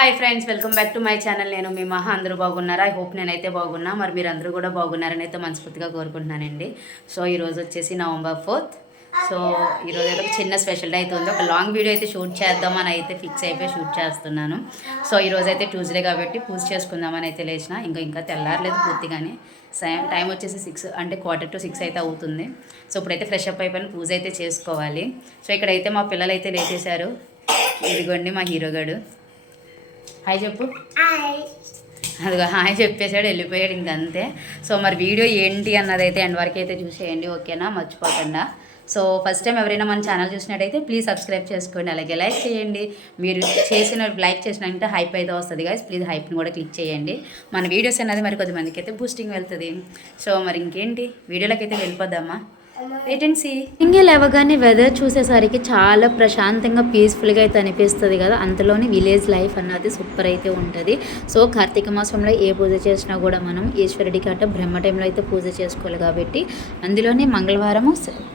Hi friends welcome back to my channel నేను మీ మహా అందరూ బాగున్నారా? ఐ హోప్ నేనైతే బాగున్నా. మరి మీరు అందరూ కూడా బాగున్నారని అయితే మనస్ఫూర్తిగా కోరుకుంటున్నానండి. సో ఈరోజు వచ్చేసి నవంబర్ ఫోర్త్ సో ఈరోజు అయితే ఒక చిన్న స్పెషల్ డే అయితే ఉంది. ఒక లాంగ్ వీడియో అయితే షూట్ చేద్దామని అయితే ఫిక్స్ అయిపోయి షూట్ చేస్తున్నాను. సో ఈరోజు అయితే ట్యూస్డే కాబట్టి పూజ చేసుకుందామని అయితే లేచిన. ఇంకా ఇంకా తెల్లారలేదు పూర్తిగానే. సై- టైం వచ్చేసి సిక్స్ అంటే క్వార్టర్ టు సిక్స్ అయితే అవుతుంది. సో ఇప్పుడైతే ఫ్రెష్ అప్ అయిపోయిన పూజ అయితే చేసుకోవాలి. సో ఇక్కడైతే మా పిల్లలు అయితే లేచేశారు. ఇదిగోండి మా హీరోగాడు. హాయ్ చెప్పు. అదిగో హాయ్ చెప్పేశాడు వెళ్ళిపోయాడు ఇంకంతే సో మరి వీడియో ఏంటి అన్నది అయితే ఎండ్ వరకు అయితే చూసేయండి ఓకేనా? మర్చిపోకుండా. సో ఫస్ట్ టైం ఎవరైనా మన ఛానల్ చూసినట్టయితే ప్లీజ్ సబ్స్క్రైబ్ చేసుకోండి అలాగే లైక్ చేయండి. మీరు చేసిన లైక్ చేసినాకంటే హైప్ అయితే వస్తుంది గాయస్ ప్లీజ్ హైప్ని కూడా క్లిక్ చేయండి. మన వీడియోస్ అన్నది మరి కొద్దిమందికి అయితే బూస్టింగ్ వెళ్తుంది. సో మరి ఇంకేంటి? వీడియోలోకి అయితే వెళ్ళిపోదామా సింగిల్ సీ ఇంకే లేవగానే వెదర్ చూసేసరికి చాలా ప్రశాంతంగా పీస్ఫుల్గా అయితే అనిపిస్తుంది కదా. అంతలోని విలేజ్ లైఫ్ అన్నది సూపర్ అయితే ఉంటుంది. సో కార్తీక మాసంలో ఏ పూజ చేసినా కూడా మనం ఈశ్వరుడికి అట బ్రహ్మ టైంలో అయితే పూజ చేసుకోవాలి కాబట్టి అందులోనే మంగళవారం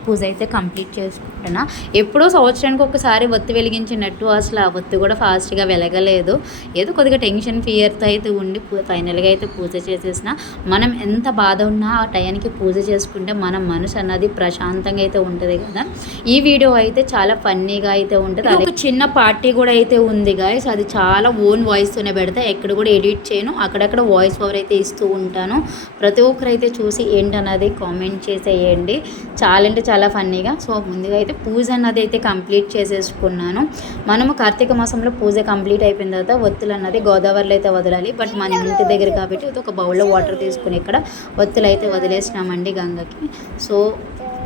పూజ అయితే కంప్లీట్ చేసుకుంటున్నా. ఎప్పుడో సంవత్సరానికి ఒకసారి ఒత్తి వెలిగించినట్టు అసలు ఆ ఒత్తి కూడా ఫాస్ట్గా వెలగలేదు. ఏదో కొద్దిగా టెన్షన్ ఫియర్తో అయితే ఉండి ఫైనల్గా అయితే పూజ చేసేసిన. మనం ఎంత బాధ ఉన్నా ఆ టయానికి పూజ చేసుకుంటే మన మనసు అన్నది ప్రశాంతంగా అయితే ఉంటుంది కదా. ఈ వీడియో అయితే చాలా ఫన్నీగా అయితే ఉంటుంది. అలాగే ఒక చిన్న పార్టీ కూడా అయితే ఉంది గాయస్ అది చాలా ఓన్ వాయిస్తోనే పెడతా. ఎక్కడ కూడా ఎడిట్ చేయను. అక్కడక్కడ వాయిస్ ఓవర్ అయితే ఇస్తూ ఉంటాను. ప్రతి ఒక్కరు అయితే చూసి ఏంటన్నది కామెంట్ చేసేయండి. చాలా అంటే చాలా ఫన్నీగా. సో ముందుగా అయితే పూజ అన్నది అయితే కంప్లీట్ చేసేసుకున్నాను. మనము కార్తీక మాసంలో పూజ కంప్లీట్ అయిపోయిన తర్వాత ఒత్తులు అన్నది గోదావరిలో అయితే వదలాలి. బట్ మన ఇంటి దగ్గర కాబట్టి ఒక బౌల్లో వాటర్ తీసుకుని ఇక్కడ ఒత్తులు అయితే వదిలేసినామండి గంగకి. సో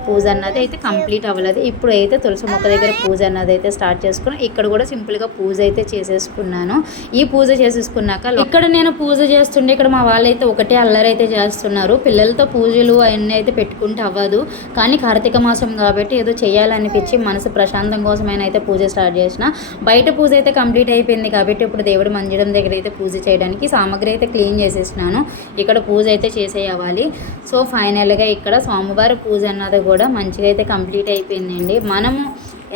పూజ అన్నది అయితే కంప్లీట్ అవ్వలేదు. ఇప్పుడు అయితే తులసి మొక్క దగ్గర పూజ అన్నది అయితే స్టార్ట్ చేసుకుని ఇక్కడ కూడా సింపుల్గా పూజ అయితే చేసేసుకున్నాను. ఈ పూజ చేసేసుకున్నాక ఇక్కడ నేను పూజ చేస్తుండే ఇక్కడ మా వాళ్ళైతే ఒకటే అల్లరి అయితే చేస్తున్నారు. పిల్లలతో పూజలు అవన్నీ అయితే పెట్టుకుంటే అవ్వదు. కానీ కార్తీక మాసం కాబట్టి ఏదో చేయాలనిపించి మనసు ప్రశాంతం కోసమైనా అయితే పూజ స్టార్ట్ చేసిన. బయట పూజ అయితే కంప్లీట్ అయిపోయింది కాబట్టి ఇప్పుడు దేవుడి మంజడం దగ్గర అయితే పూజ చేయడానికి సామాగ్రి అయితే క్లీన్ చేసేసినాను. ఇక్కడ పూజ అయితే చేసేయవాలి. సో ఫైనల్గా ఇక్కడ స్వామివారి పూజ అన్నది కూడా మంచిగా అయితే కంప్లీట్ అయిపోయిందండి. మనము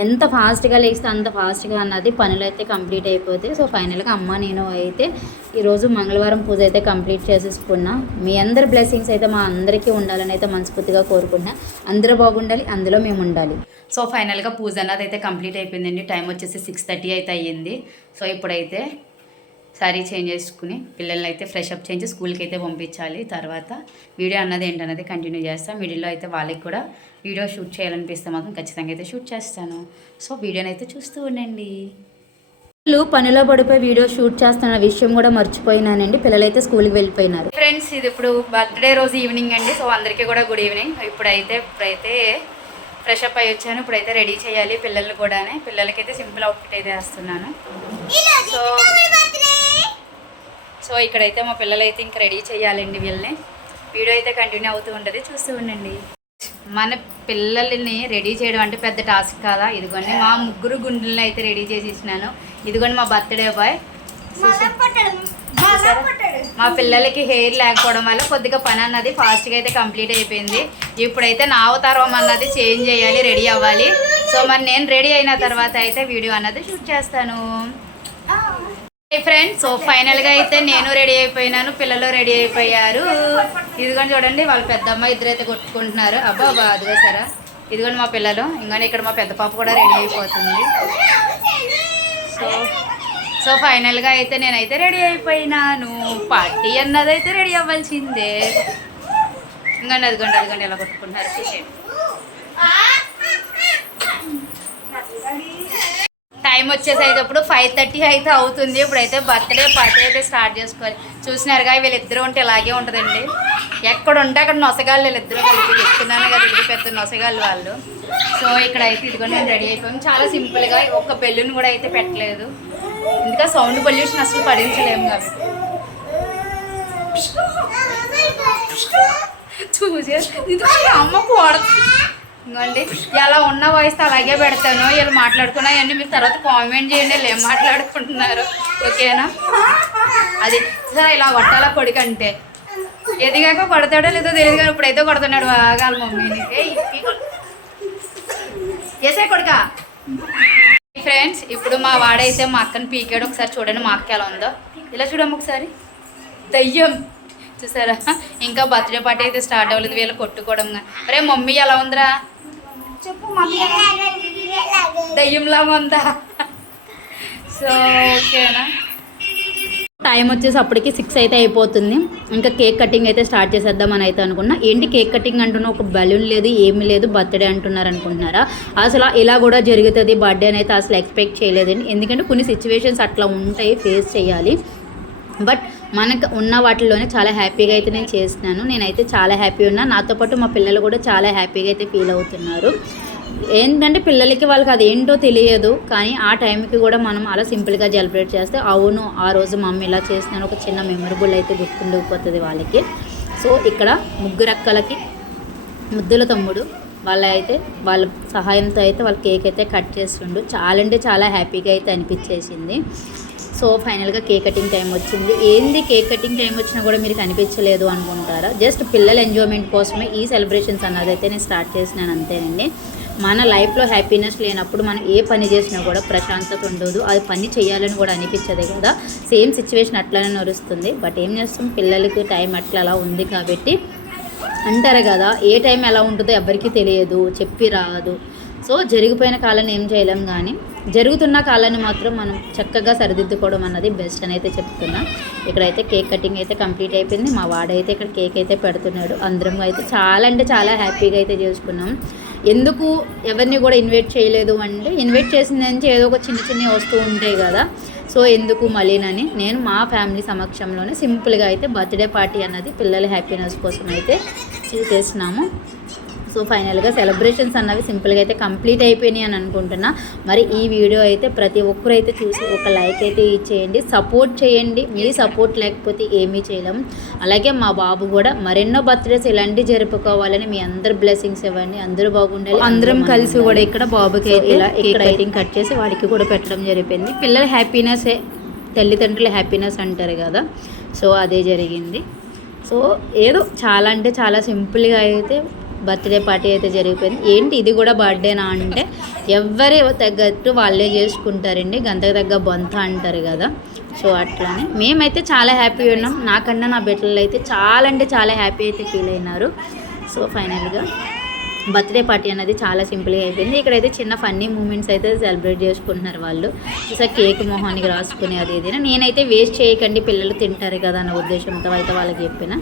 ఎంత ఫాస్ట్గా లేస్తే అంత ఫాస్ట్గా అన్నది పనులు అయితే కంప్లీట్ అయిపోతాయి. సో ఫైనల్గా అమ్మ నేను అయితే ఈరోజు మంగళవారం పూజ అయితే కంప్లీట్ చేసేసుకున్నా. మీ అందరి బ్లెస్సింగ్స్ అయితే మా అందరికీ ఉండాలని అయితే మనస్ఫూర్తిగా కోరుకున్నా అందరూ బాగుండాలి అందులో మేము ఉండాలి. సో ఫైనల్గా పూజ అన్నది అయితే కంప్లీట్ అయిపోయిందండి. టైం వచ్చేసి సిక్స్ థర్టీ అయితే అయ్యింది. సో ఇప్పుడైతే శారీ చేంజ్ చేసుకుని పిల్లల్ని అయితే ఫ్రెష్ అప్ చేయించి స్కూల్కి అయితే పంపించాలి. తర్వాత వీడియో అన్నది ఏంటన్నది కంటిన్యూ చేస్తాం. వీడియోలో అయితే వాళ్ళకి కూడా వీడియో షూట్ చేయాలనిపిస్తే మాత్రం ఖచ్చితంగా అయితే షూట్ చేస్తాను. సో వీడియోని అయితే చూస్తూ ఉండండి. పిల్లలు పనిలో పడిపోయి వీడియో షూట్ చేస్తున్న విషయం కూడా మర్చిపోయినానండి. పిల్లలైతే స్కూల్కి వెళ్ళిపోయినారు. ఫ్రెండ్స్ ఇది ఇప్పుడు బర్త్డే రోజు ఈవినింగ్ అండి. సో అందరికీ కూడా గుడ్ ఈవినింగ్ ఇప్పుడైతే ఇప్పుడైతే ఫ్రెష్ అప్ అయ్యి వచ్చాను. ఇప్పుడైతే రెడీ చేయాలి పిల్లలు కూడానే. పిల్లలకైతే సింపుల్ అవుట్ఫిట్ అయితే వేస్తున్నాను. సో సో ఇక్కడైతే మా పిల్లలు అయితే ఇంకా రెడీ చేయాలండి వీళ్ళని. వీడియో అయితే కంటిన్యూ అవుతూ ఉంటుంది. చూస్తూ ఉండండి. మన పిల్లల్ని రెడీ చేయడం అంటే పెద్ద టాస్క్ కాదా? ఇదిగోండి మా ముగ్గురు గుండెల్ని అయితే రెడీ చేసి ఇచ్చినాను ఇదిగోండి మా బర్త్డే బాయ్. మా పిల్లలకి హెయిర్ లేకపోవడం వల్ల కొద్దిగా పని అన్నది ఫాస్ట్గా అయితే కంప్లీట్ అయిపోయింది. ఇప్పుడైతే నా అవతారం అన్నది చేంజ్ చేయాలి రెడీ అవ్వాలి. సో మరి నేను రెడీ అయిన తర్వాత అయితే వీడియో అన్నది షూట్ చేస్తాను. ఫ్రెండ్స్ సో ఫైనల్గా అయితే నేను రెడీ అయిపోయినాను పిల్లలు రెడీ అయిపోయారు. ఇదిగోని చూడండి వాళ్ళ పెద్దమ్మ ఇద్దరు అయితే కొట్టుకుంటున్నారు. అబ్బా అబ్బా అదిగో సరా. ఇదిగోండి మా పిల్లలు. ఇంకా ఇక్కడ మా పెద్ద పాప కూడా రెడీ అయిపోతుంది. సో సో ఫైనల్గా అయితే నేనైతే రెడీ అయిపోయినాను. పార్టీ అన్నదైతే రెడీ అవ్వాల్సిందే. ఇంకా అదిగోండి అదిగోండి ఎలా కొట్టుకుంటున్నారు. చూసేయండి టైం వచ్చేసేటప్పుడు ఫైవ్ థర్టీ అయితే అవుతుంది. ఇప్పుడైతే బర్త్డే పార్టీ అయితే స్టార్ట్ చేసుకోవాలి. చూసినారుగా వీళ్ళిద్దరూ ఉంటే ఇలాగే ఉంటుందండి. ఎక్కడ ఉంటే అక్కడ నొసగాళ్ళు వీళ్ళిద్దరూ కలిసి చెప్తున్నాను కదా ఇది పెద్ద నొసగాళ్ళు వాళ్ళు. సో ఇక్కడ అయితే ఇదిగో నేను రెడీ అయిపోయాం చాలా సింపుల్గా ఒక్క బెలూన్ కూడా అయితే పెట్టలేదు. ఇంకా సౌండ్ పొల్యూషన్ అసలు పడించలేము కదా. చూసే ఇది అమ్మ కొడుతుంది ఇంకోండి ఎలా ఉన్న వాయిస్ అలాగే పెడతాను. వీళ్ళు మాట్లాడుకున్నా అన్నీ మీకు తర్వాత కామెంట్ చేయండి. వీళ్ళు ఏం మాట్లాడుకుంటున్నారు? ఓకేనా? అది సరే ఇలా కొట్టాలా కొడుకు అంటే ఎదిగాక కొడతాడో లేదో తెలియదు కానీ ఇప్పుడైతే కొడుతున్నాడు బాగా మమ్మీని ఏయ్, కొడుకా. కొడుక ఫ్రెండ్స్ ఇప్పుడు మా వాడైతే మా అక్కని పీకాడు. ఒకసారి చూడండి మా అక్క ఎలా ఉందో. ఇలా చూడమ్మ ఒకసారి. దయ్యం. చూసారా? ఇంకా బర్త్డే పార్టీ అయితే స్టార్ట్ అవ్వలేదు. వీళ్ళు కొట్టుకోవడం రే అరే మమ్మీ ఎలా ఉందిరా? చెప్పు దయ్యంలా ఉందా? సో ఓకేనా? టైం వచ్చేసి అప్పటికి సిక్స్ అయితే అయిపోతుంది. ఇంకా కేక్ కటింగ్ అయితే స్టార్ట్ చేసేద్దామని అయితే అనుకున్నా. ఏంటి కేక్ కటింగ్ అంటున్నా? ఒక బెలూన్ లేదు ఏమీ లేదు బర్త్డే అంటున్నారు అనుకుంటున్నారా? అసలు ఇలా కూడా జరుగుతుంది. బర్త్డే అని అయితే అసలు ఎక్స్పెక్ట్ చేయలేదండి. ఎందుకంటే కొన్ని సిచ్యువేషన్స్ అట్లా ఉంటాయి ఫేస్ చేయాలి. బట్ మనకు ఉన్న వాటిలోనే చాలా హ్యాపీగా అయితే నేను చేస్తున్నాను. నేనైతే చాలా హ్యాపీ ఉన్నా. నాతో పాటు మా పిల్లలు కూడా చాలా హ్యాపీగా అయితే ఫీల్ అవుతున్నారు. ఏంటంటే పిల్లలకి వాళ్ళకి అది ఏంటో తెలియదు. కానీ ఆ టైంకి కూడా మనం అలా సింపుల్గా సెలబ్రేట్ చేస్తే అవును ఆ రోజు మమ్మీ ఇలా చేసినాను ఒక చిన్న మెమరబుల్ అయితే గుర్తుండిపోతుంది వాళ్ళకి. సో ఇక్కడ ముగ్గురు అక్కలకి ముద్దుల తమ్ముడు వాళ్ళ అయితే వాళ్ళ సహాయంతో అయితే వాళ్ళ కేక్ అయితే కట్ చేస్తుండు. చాలా అంటే చాలా హ్యాపీగా అయితే అనిపించేసింది. సో ఫైనల్గా కేక్ కటింగ్ టైం వచ్చింది. ఏంది కేక్ కటింగ్ టైం వచ్చినా కూడా మీరు కనిపించలేదు అనుకుంటారా? జస్ట్ పిల్లల ఎంజాయ్మెంట్ కోసమే ఈ సెలబ్రేషన్స్ అన్నది అయితే నేను స్టార్ట్ చేసినాను అంతేనండి. మన లైఫ్లో హ్యాపీనెస్ లేనప్పుడు మనం ఏ పని చేసినా కూడా ప్రశాంతత ఉండదు. అది పని చేయాలని కూడా అనిపించదే కదా. సేమ్ సిచ్యువేషన్ అట్లానే నడుస్తుంది. బట్ ఏం చేస్తాం? పిల్లలకి టైం అట్లా అలా ఉంది కాబట్టి అంటారు కదా ఏ టైం ఎలా ఉంటుందో ఎవరికీ తెలియదు చెప్పి రాదు. సో జరిగిపోయిన కాలం ఏం చేయలేం కానీ జరుగుతున్న కాలాన్ని మాత్రం మనం చక్కగా సరిదిద్దుకోవడం అన్నది బెస్ట్ అని అయితే చెప్తున్నా. ఇక్కడైతే కేక్ కటింగ్ అయితే కంప్లీట్ అయిపోయింది. మా వాడైతే ఇక్కడ కేక్ అయితే పెడుతున్నాడు. అందరం అయితే చాలా అంటే చాలా హ్యాపీగా అయితే చేసుకున్నాం. ఎందుకు ఎవరిని కూడా ఇన్వైట్ చేయలేదు అంటే ఇన్వైట్ చేసిన నుంచి ఏదో ఒక చిన్న చిన్నవి వస్తూ ఉంటాయి కదా సో ఎందుకు మళ్ళీనని నేను మా ఫ్యామిలీ సమక్షంలోనే సింపుల్గా అయితే బర్త్డే పార్టీ అన్నది పిల్లల హ్యాపీనెస్ కోసం అయితే చేసినాము సో ఫైనల్గా సెలబ్రేషన్స్ అన్నవి సింపుల్గా అయితే కంప్లీట్ అయిపోయినాయి అని అనుకుంటున్నా. మరి ఈ వీడియో అయితే ప్రతి ఒక్కరు అయితే చూసి ఒక లైక్ అయితే ఇచ్చేయండి. సపోర్ట్ చేయండి. మీ సపోర్ట్ లేకపోతే ఏమీ చేయలేం అలాగే మా బాబు కూడా మరెన్నో బర్త్డేస్ ఇలాంటివి జరుపుకోవాలని మీ అందరు బ్లెస్సింగ్స్ ఇవ్వండి. అందరూ బాగుండాలి. అందరం కలిసి కూడా ఇక్కడ బాబుకి అయితే ఇలా ఇక్కడ రైటింగ్ కట్ చేసి వాడికి కూడా పెట్టడం జరిపింది పిల్లల హ్యాపీనెస్ తల్లిదండ్రుల హ్యాపీనెస్ అంటారు కదా. సో అదే జరిగింది. సో ఏదో చాలా అంటే చాలా సింపుల్గా అయితే బర్త్డే పార్టీ అయితే జరిగిపోయింది. ఏంటి ఇది కూడా బర్త్డేనా అంటే ఎవరి తగ్గట్టు వాళ్ళే చేసుకుంటారండి. గంతకు తగ్గ బొంత అంటారు కదా. సో అట్లానే మేమైతే చాలా హ్యాపీ ఉన్నాం. నాకన్నా నా బిడ్డలు అయితే చాలా అంటే చాలా హ్యాపీ అయితే ఫీల్ అయినారు. సో ఫైనల్గా బర్త్డే పార్టీ అనేది చాలా సింపుల్గా అయిపోయింది. ఇక్కడైతే చిన్న ఫన్నీ మూమెంట్స్ అయితే సెలబ్రేట్ చేసుకుంటున్నారు వాళ్ళు. చూసా కేక్ మొహానికి రాసుకుని అది ఏదైనా నేనైతే వేస్ట్ చేయకండి పిల్లలు తింటారు కదా అన్న ఉద్దేశంతో అయితే వాళ్ళకి చెప్పిన.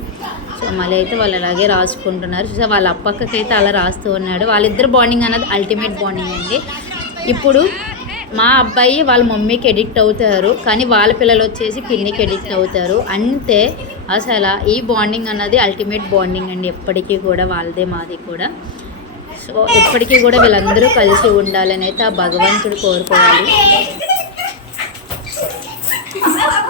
సో మళ్ళీ అయితే వాళ్ళు అలాగే రాసుకుంటున్నారు. చూసా వాళ్ళ అప్పక్కకైతే అలా రాస్తూ ఉన్నాడు. వాళ్ళిద్దరు బాండింగ్ అన్నది అల్టిమేట్ బాండింగ్ అండి. ఇప్పుడు మా అబ్బాయి వాళ్ళ మమ్మీకి ఎడిక్ట్ అవుతారు కానీ వాళ్ళ పిల్లలు వచ్చేసి పిన్నికి ఎడిక్ట్ అవుతారు. అంతే అసలు ఈ బాండింగ్ అన్నది అల్టిమేట్ బాండింగ్ అండి. ఎప్పటికీ కూడా వాళ్ళదే మాది కూడా. సో ఎప్పటికీ కూడా వీళ్ళందరూ కలిసి ఉండాలని అయితే ఆ భగవంతుడు కోరుకోవాలి.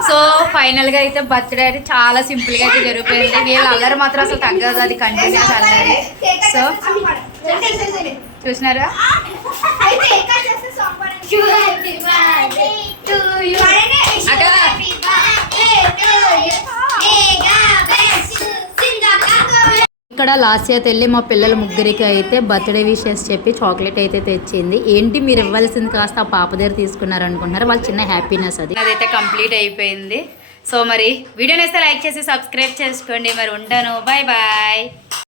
సో ఫైనల్గా అయితే బర్త్డే అయితే చాలా సింపుల్గా అయితే జరిగిపోయింది. వీళ్ళ అల్లరి మాత్రం అసలు తగ్గదు అది కంటిన్యూస్ అల్లరి. సో చూసినారా? అక్క. ఇక్కడ లాస్ట్ ఇయర్ వెళ్ళి మా పిల్లల ముగ్గురికి అయితే బర్త్డే విషెస్ చెప్పి చాక్లెట్ అయితే తెచ్చింది. ఏంటి మీరు ఇవ్వాల్సింది కాస్త ఆ పాప దగ్గర తీసుకున్నారు అనుకుంటున్నారు వాళ్ళ చిన్న హ్యాపీనెస్ అది. అదైతే కంప్లీట్ అయిపోయింది. సో మరి వీడియోని అయితే లైక్ చేసి సబ్స్క్రైబ్ చేసుకోండి. మరి ఉంటాను. Bye bye.